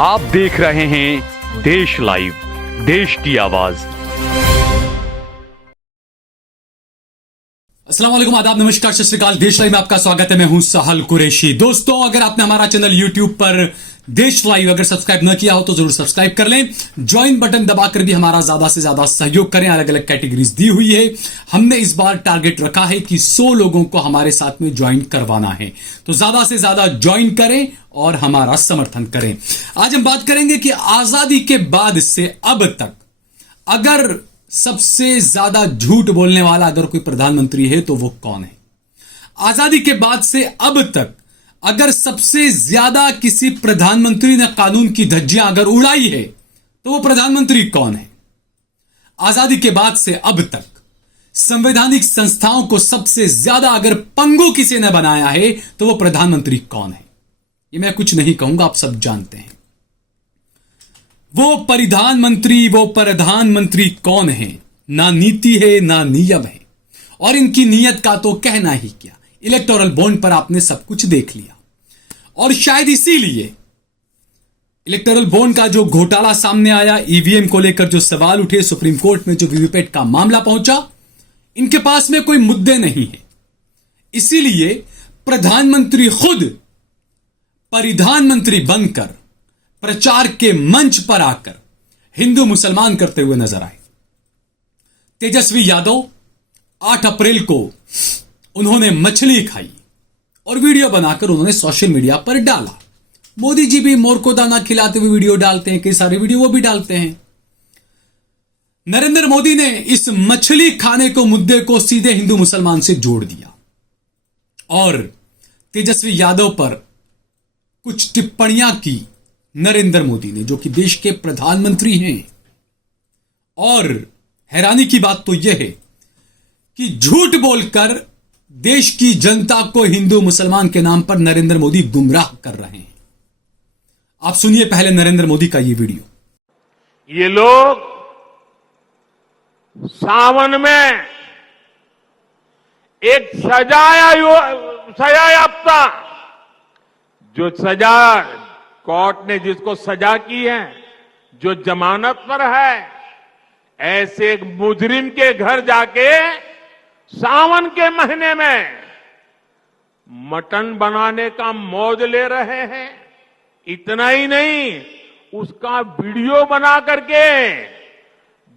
आप देख रहे हैं देश लाइव, देश की आवाज। अस्सलाम वालेकुम, आदाब, नमस्कार, सत श्री अकाल। देश लाइव में आपका स्वागत है। मैं हूं साहल कुरैशी। दोस्तों, अगर आपने हमारा चैनल यूट्यूब पर देश लाइव अगर सब्सक्राइब न किया हो तो जरूर सब्सक्राइब कर लें। ज्वाइन बटन दबाकर भी हमारा ज्यादा से ज्यादा सहयोग करें। अलग अलग कैटेगरीज दी हुई है। हमने इस बार टारगेट रखा है कि 100 लोगों को हमारे साथ में ज्वाइन करवाना है, तो ज्यादा से ज्यादा ज्वाइन करें और हमारा समर्थन करें। आज हम बात करेंगे कि आजादी के बाद से अब तक अगर सबसे ज्यादा झूठ बोलने वाला अगर कोई प्रधानमंत्री है तो वो कौन है। आजादी के बाद से अब तक अगर सबसे ज्यादा किसी प्रधानमंत्री ने कानून की धज्जियां अगर उड़ाई है तो वो प्रधानमंत्री कौन है। आजादी के बाद से अब तक संवैधानिक संस्थाओं को सबसे ज्यादा अगर पंगु किसी ने बनाया है तो वो प्रधानमंत्री कौन है। ये मैं कुछ नहीं कहूंगा, आप सब जानते हैं। वो प्रधानमंत्री कौन है, ना नीति है ना नियम है, और इनकी नीयत का तो कहना ही क्या। इलेक्टोरल बॉन्ड पर आपने सब कुछ देख लिया, और शायद इसीलिए इलेक्टोरल बॉन्ड का जो घोटाला सामने आया, ईवीएम को लेकर जो सवाल उठे, सुप्रीम कोर्ट में जो वीवीपैट का मामला पहुंचा, इनके पास में कोई मुद्दे नहीं है। इसीलिए प्रधानमंत्री खुद परिधानमंत्री बनकर प्रचार के मंच पर आकर हिंदू मुसलमान करते हुए नजर आए। तेजस्वी यादव 8 अप्रैल को उन्होंने मछली खाई और वीडियो बनाकर उन्होंने सोशल मीडिया पर डाला। मोदी जी भी मोर को दाना खिलाते हुए वीडियो डालते हैं, कई सारे वीडियो वो भी डालते हैं। नरेंद्र मोदी ने इस मछली खाने को मुद्दे को सीधे हिंदू मुसलमान से जोड़ दिया और तेजस्वी यादव पर कुछ टिप्पणियां की नरेंद्र मोदी ने, जो कि देश के प्रधानमंत्री हैं। और हैरानी की बात तो यह है कि झूठ बोलकर देश की जनता को हिंदू मुसलमान के नाम पर नरेंद्र मोदी गुमराह कर रहे हैं। आप सुनिए पहले नरेंद्र मोदी का यह वीडियो। ये लोग सावन में एक सजा याफ्ता, जो सजा कोर्ट ने जिसको सजा की है, जो जमानत पर है, ऐसे एक मुजरिम के घर जाके सावन के महीने में मटन बनाने का मौज ले रहे हैं। इतना ही नहीं, उसका वीडियो बना करके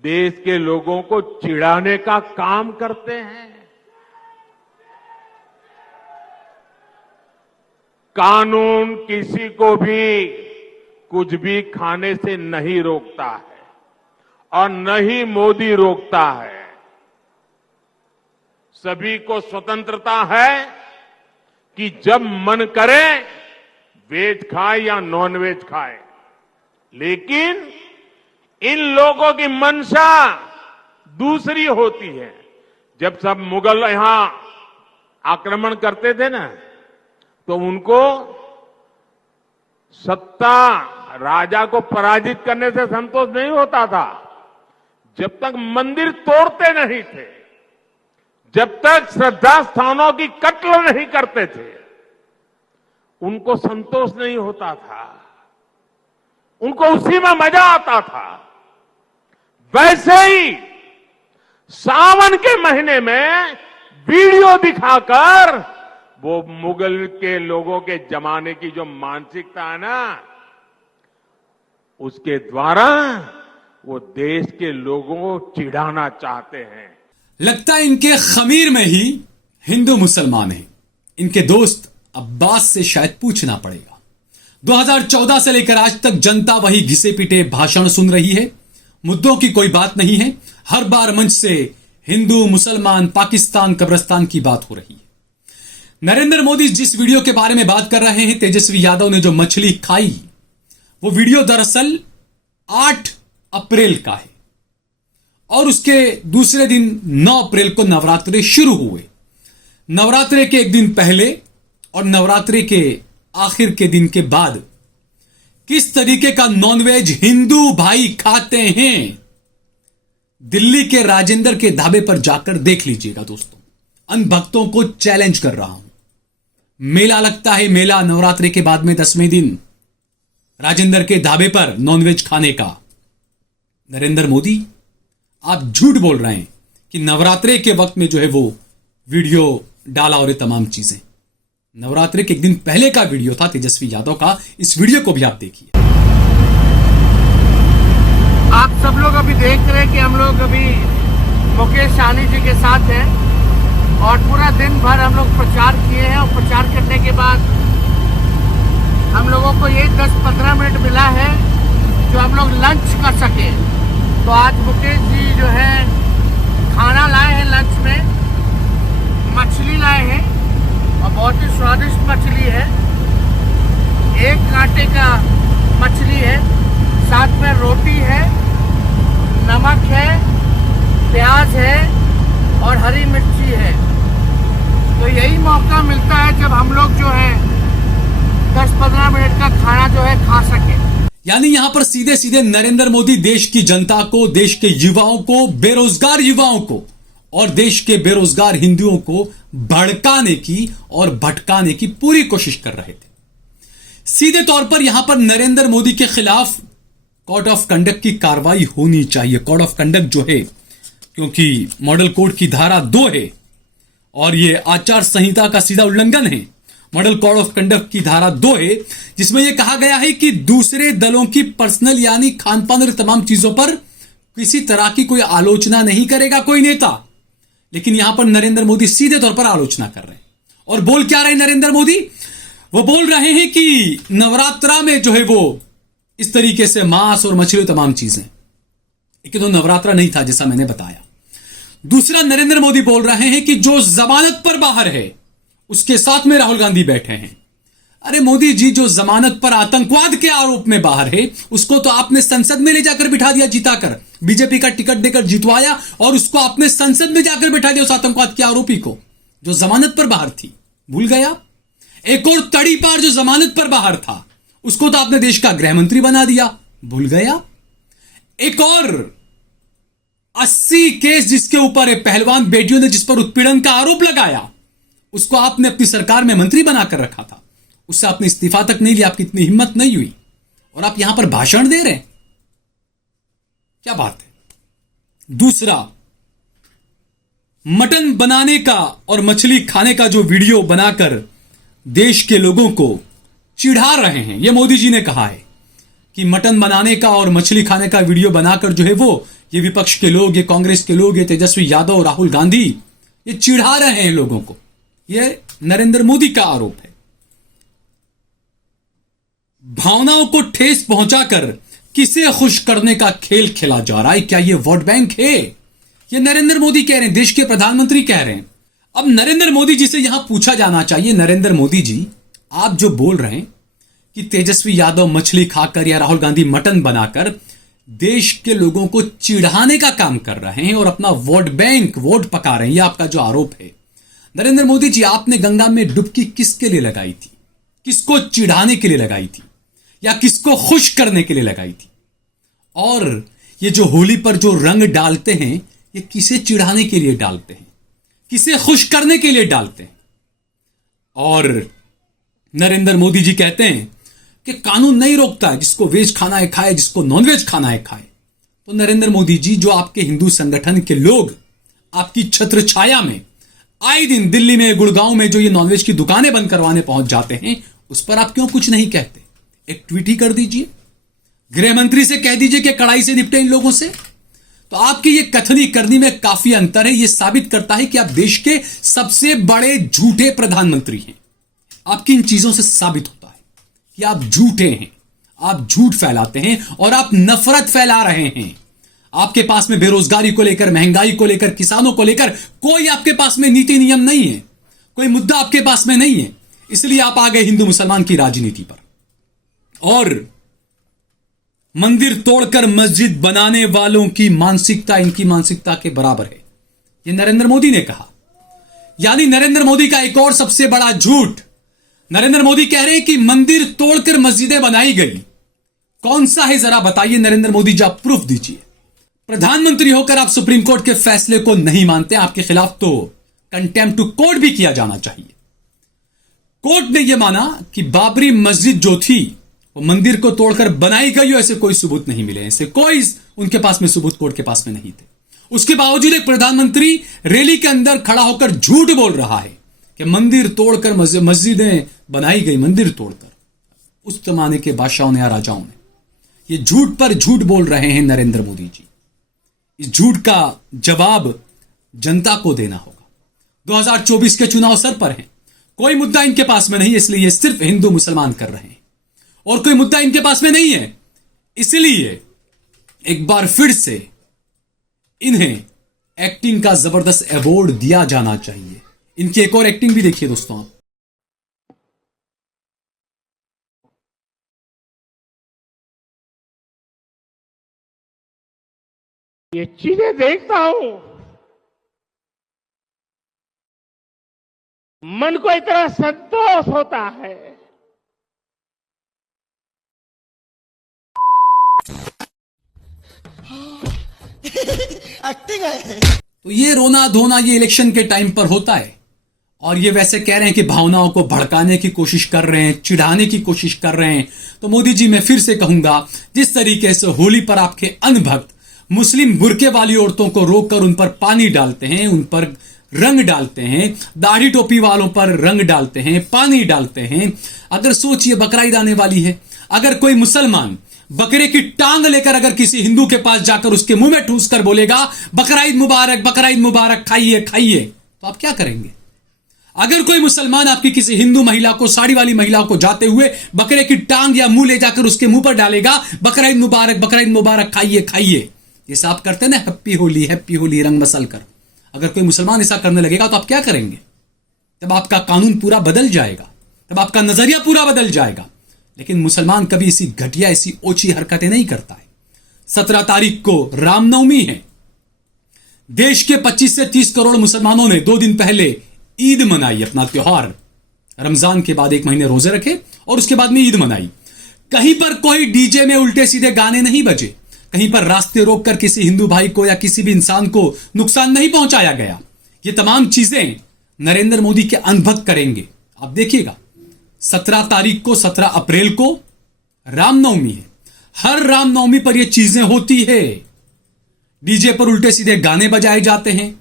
देश के लोगों को चिढ़ाने का काम करते हैं। कानून किसी को भी कुछ भी खाने से नहीं रोकता है और न ही मोदी रोकता है। सभी को स्वतंत्रता है कि जब मन करे वेज खाए या नॉन वेज खाए, लेकिन इन लोगों की मंशा दूसरी होती है। जब सब मुगल यहां आक्रमण करते थे ना, तो उनको सत्ता, राजा को पराजित करने से संतोष नहीं होता था। जब तक मंदिर तोड़ते नहीं थे, जब तक श्रद्धा स्थानों की कत्ल नहीं करते थे, उनको संतोष नहीं होता था। उनको उसी में मजा आता था। वैसे ही सावन के महीने में वीडियो दिखाकर वो मुगल के लोगों के जमाने की जो मानसिकता है ना, उसके द्वारा वो देश के लोगों को चिढ़ाना चाहते हैं। लगता है इनके खमीर में ही हिंदू मुसलमान हैं। इनके दोस्त अब्बास से शायद पूछना पड़ेगा। 2014 से लेकर आज तक जनता वही घिसे पीटे भाषण सुन रही है। मुद्दों की कोई बात नहीं है। हर बार मंच से हिंदू, मुसलमान, पाकिस्तान, कब्रिस्तान की बात हो रही है। नरेंद्र मोदी जिस वीडियो के बारे में बात कर रहे हैं, तेजस्वी यादव ने जो मछली खाई, वो वीडियो दरअसल 8 अप्रैल का है और उसके दूसरे दिन 9 अप्रैल को नवरात्रे शुरू हुए। नवरात्रे के एक दिन पहले और नवरात्रे के आखिर के दिन के बाद किस तरीके का नॉनवेज हिंदू भाई खाते हैं, दिल्ली के राजेंद्र के ढाबे पर जाकर देख लीजिएगा। दोस्तों, अन भक्तों को चैलेंज कर रहा हूं। मेला लगता है, मेला नवरात्रि के बाद में 10वें दिन राजेंद्र के ढाबे पर नॉनवेज खाने का। नरेंद्र मोदी, आप झूठ बोल रहे हैं कि नवरात्रे के वक्त में जो है वो वीडियो डाला और ये तमाम चीजें। नवरात्रे के एक दिन पहले का वीडियो था तेजस्वी यादव का। इस वीडियो को भी आप देखिए। आप सब लोग अभी देख रहे हैं कि हम लोग अभी मुकेश सहनी जी के साथ हैं और पूरा दिन भर हम लोग प्रचार किए हैं और प्रचार करने के बाद हम लोगों को ये 10-15 मिनट मिला है जो हम लोग लंच कर सके। तो आज मुकेश जी जो है खाना लाए हैं, लंच में मछली लाए हैं और बहुत ही स्वादिष्ट मछली है। 1 कांटे का मछली है, साथ में रोटी है, नमक है, प्याज है और हरी मिर्ची है। तो यही मौका मिलता है जब हम लोग जो है 10-15 मिनट का खाना जो है खा सके। यानी यहां पर सीधे सीधे नरेंद्र मोदी देश की जनता को, देश के युवाओं को, बेरोजगार युवाओं को और देश के बेरोजगार हिंदुओं को भड़काने की और भटकाने की पूरी कोशिश कर रहे थे। सीधे तौर पर यहां पर नरेंद्र मोदी के खिलाफ कोड ऑफ कंडक्ट की कार्रवाई होनी चाहिए। कोड ऑफ कंडक्ट जो है, क्योंकि मॉडल कोड की धारा 2 है और यह आचार संहिता का सीधा उल्लंघन है। मॉडल कोड ऑफ कंडक्ट की धारा 2 है जिसमें यह कहा गया है कि दूसरे दलों की पर्सनल यानी खान पान और तमाम चीजों पर किसी तरह की कोई आलोचना नहीं करेगा कोई नेता। लेकिन यहां पर नरेंद्र मोदी सीधे तौर पर आलोचना कर रहे हैं। और बोल क्या रहे नरेंद्र मोदी? वो बोल रहे हैं कि नवरात्रा में जो है वो इस तरीके से मांस और मछली तमाम चीजें, लेकिन तो नवरात्रा नहीं था जैसा मैंने बताया। दूसरा, नरेंद्र मोदी बोल रहे हैं कि जो जमानत पर बाहर है उसके साथ में राहुल गांधी बैठे हैं। अरे मोदी जी, जो जमानत पर आतंकवाद के आरोप में बाहर है उसको तो आपने संसद में ले जाकर बिठा दिया, जिताकर बीजेपी का टिकट देकर जितवाया और उसको आपने संसद में जाकर बिठा दिया उस आतंकवाद के आरोपी को जो जमानत पर बाहर थी। भूल गए आप? एक और तड़ीपार जो जमानत पर बाहर था उसको तो आपने देश का गृह मंत्री बना दिया। भूल गए आप? एक और 80 केस जिसके ऊपर है, पहलवान बेटियों ने जिस पर उत्पीड़न का आरोप लगाया, उसको आपने अपनी सरकार में मंत्री बनाकर रखा था। उससे आपने इस्तीफा तक नहीं लिया, आपकी इतनी हिम्मत नहीं हुई और आप यहां पर भाषण दे रहे हैं। क्या बात है? दूसरा, मटन बनाने का और मछली खाने का जो वीडियो बनाकर देश के लोगों को चिढ़ा रहे हैं। यह मोदी जी ने कहा है कि मटन बनाने का और मछली खाने का वीडियो बनाकर जो है वो ये विपक्ष के लोग, ये कांग्रेस के लोग, ये तेजस्वी यादव, राहुल गांधी, ये चिढ़ा रहे हैं लोगों को। यह नरेंद्र मोदी का आरोप है। भावनाओं को ठेस पहुंचाकर किसे खुश करने का खेल खेला जा रहा है। क्या यह वोट बैंक है? यह नरेंद्र मोदी कह रहे हैं, देश के प्रधानमंत्री कह रहे हैं। अब नरेंद्र मोदी जी से यहां पूछा जाना चाहिए, नरेंद्र मोदी जी, आप जो बोल रहे हैं कि तेजस्वी यादव मछली खाकर या राहुल गांधी मटन बनाकर देश के लोगों को चिढ़ाने का काम कर रहे हैं और अपना वोट बैंक, वोट पका रहे हैं, यह आपका जो आरोप है। नरेंद्र मोदी जी, आपने गंगा में डुबकी किसके लिए लगाई थी? किसको चिढ़ाने के लिए लगाई थी या किसको खुश करने के लिए लगाई थी? और ये जो होली पर जो रंग डालते हैं, ये किसे चिढ़ाने के लिए डालते हैं, किसे खुश करने के लिए डालते हैं? और नरेंद्र मोदी जी कहते हैं कि कानून नहीं रोकता है, जिसको वेज खाना है खाए, जिसको नॉनवेज खाना है खाए। तो नरेंद्र मोदी जी, जो आपके हिंदू संगठन के लोग आपकी छत्र छाया में आए दिन दिल्ली में, गुड़गांव में जो ये नॉनवेज की दुकानें बंद करवाने पहुंच जाते हैं, उस पर आप क्यों कुछ नहीं कहते? एक ट्वीट ही कर दीजिए, गृह मंत्री से कह दीजिए कि कड़ाई से निपटे इन लोगों से। तो आपकी ये कथनी करनी में काफी अंतर है। ये साबित करता है कि आप देश के सबसे बड़े झूठे प्रधानमंत्री हैं। आपकी इन चीजों से साबित होता है कि आप झूठे हैं, आप झूठ फैलाते हैं और आप नफरत फैला रहे हैं। आपके पास में बेरोजगारी को लेकर, महंगाई को लेकर, किसानों को लेकर कोई आपके पास में नीति नियम नहीं है, कोई मुद्दा आपके पास में नहीं है। इसलिए आप आ गए हिंदू मुसलमान की राजनीति पर। और मंदिर तोड़कर मस्जिद बनाने वालों की मानसिकता इनकी मानसिकता के बराबर है, यह नरेंद्र मोदी ने कहा। यानी नरेंद्र मोदी का एक और सबसे बड़ा झूठ। नरेंद्र मोदी कह रहे हैं कि मंदिर तोड़कर मस्जिदें बनाई गई। कौन सा है जरा बताइए नरेंद्र मोदी जी, आप प्रूफ दीजिए। प्रधानमंत्री होकर आप सुप्रीम कोर्ट के फैसले को नहीं मानते, आपके खिलाफ तो कंटेम्प्ट टू कोर्ट भी किया जाना चाहिए। कोर्ट ने यह माना कि बाबरी मस्जिद जो थी वो मंदिर को तोड़कर बनाई गई हो, ऐसे कोई सबूत नहीं मिले, ऐसे कोई उनके पास में सबूत कोर्ट के पास में नहीं थे। उसके बावजूद एक प्रधानमंत्री रैली के अंदर खड़ा होकर झूठ बोल रहा है कि मंदिर तोड़कर मस्जिदें बनाई गई, मंदिर तोड़कर। उस जमाने के बादशाहों ने या राजाओं ने ये झूठ पर झूठ बोल रहे हैं नरेंद्र मोदी जी। इस झूठ का जवाब जनता को देना होगा। 2024 के चुनाव सर पर हैं, कोई मुद्दा इनके पास में नहीं, इसलिए सिर्फ हिंदू मुसलमान कर रहे हैं, और कोई मुद्दा इनके पास में नहीं है, इसलिए एक बार फिर से इन्हें एक्टिंग का जबरदस्त अवार्ड दिया जाना चाहिए। इनकी एक और एक्टिंग भी देखिए दोस्तों आप। ये चीजें देखता हूं, मन को इतना संतोष होता है। एक्टिंग है। तो ये रोना धोना ये इलेक्शन के टाइम पर होता है, और ये वैसे कह रहे हैं कि भावनाओं को भड़काने की कोशिश कर रहे हैं, चिढ़ाने की कोशिश कर रहे हैं। तो मोदी जी, मैं फिर से कहूंगा, जिस तरीके से होली पर आपके अनभक्त मुस्लिम बुरके वाली औरतों को रोककर उन पर पानी डालते हैं, उन पर रंग डालते हैं, दाढ़ी टोपी वालों पर रंग डालते हैं, पानी डालते हैं। अगर सोचिए बकरा ईद आने वाली है, अगर कोई मुसलमान बकरे की टांग लेकर अगर किसी हिंदू के पास जाकर उसके मुंह में ठूस कर बोलेगा बकरा ईद मुबारक, बकरा ईद मुबारक, खाइए खाइए, तो आप क्या करेंगे? अगर कोई मुसलमान आपकी किसी हिंदू महिला को, साड़ी वाली महिला को जाते हुए बकरे की टांग या मुंह ले जाकर उसके मुंह पर डालेगा बकरा ईद मुबारक, बकरा ईद मुबारक, खाइए खाइए, जैसे आप करते हैं ना हैप्पी होली रंग मसल कर, अगर कोई मुसलमान ऐसा करने लगेगा तो आप क्या करेंगे? तब आपका कानून पूरा बदल जाएगा, तब आपका नजरिया पूरा बदल जाएगा। लेकिन मुसलमान कभी ऐसी घटिया, ऐसी ओछी हरकतें नहीं करता है। 17 तारीख को रामनवमी है। देश के 25 से 30 करोड़ मुसलमानों ने 2 दिन पहले ईद मनाई, अपना त्योहार। रमजान के बाद 1 महीने रोजे रखे और उसके बाद में ईद मनाई। कहीं पर कोई डीजे में उल्टे सीधे गाने नहीं बजे, कहीं पर रास्ते रोककर किसी हिंदू भाई को या किसी भी इंसान को नुकसान नहीं पहुंचाया गया। ये तमाम चीजें नरेंद्र मोदी के अनभक्त करेंगे, आप देखिएगा। 17 तारीख को, 17 अप्रैल को रामनवमी है। हर रामनवमी पर यह चीजें होती है। डीजे पर उल्टे सीधे गाने बजाए जाते हैं,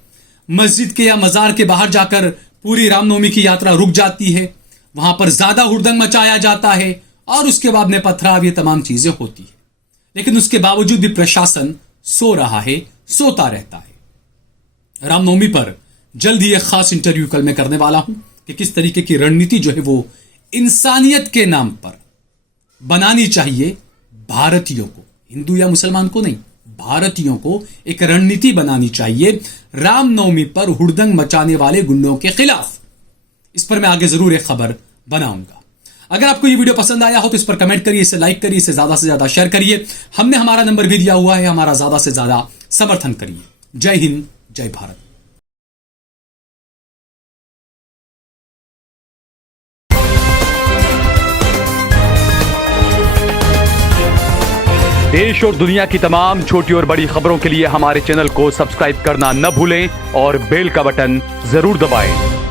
मस्जिद के या मजार के बाहर जाकर पूरी रामनवमी की यात्रा रुक जाती है, वहां पर ज्यादा हुड़दंग मचाया जाता है और उसके बाद में पथराव, ये तमाम चीजें होती है। लेकिन उसके बावजूद भी प्रशासन सो रहा है, सोता रहता है। रामनवमी पर जल्द ही एक खास इंटरव्यू कल मैं करने वाला हूं कि किस तरीके की रणनीति जो है वो इंसानियत के नाम पर बनानी चाहिए भारतीयों को, हिंदू या मुसलमान को नहीं, भारतीयों को एक रणनीति बनानी चाहिए रामनवमी पर हुड़दंग मचाने वाले गुंडों के खिलाफ। इस पर मैं आगे जरूर एक खबर बनाऊंगा। अगर आपको ये वीडियो पसंद आया हो तो इस पर कमेंट करिए, इसे लाइक करिए, इसे ज्यादा से ज्यादा शेयर करिए। हमने हमारा नंबर भी दिया हुआ है, हमारा ज्यादा से ज्यादा समर्थन करिए। जय हिंद, जय भारत। देश और दुनिया की तमाम छोटी और बड़ी खबरों के लिए हमारे चैनल को सब्सक्राइब करना न भूलें और बेल का बटन जरूर दबाएं।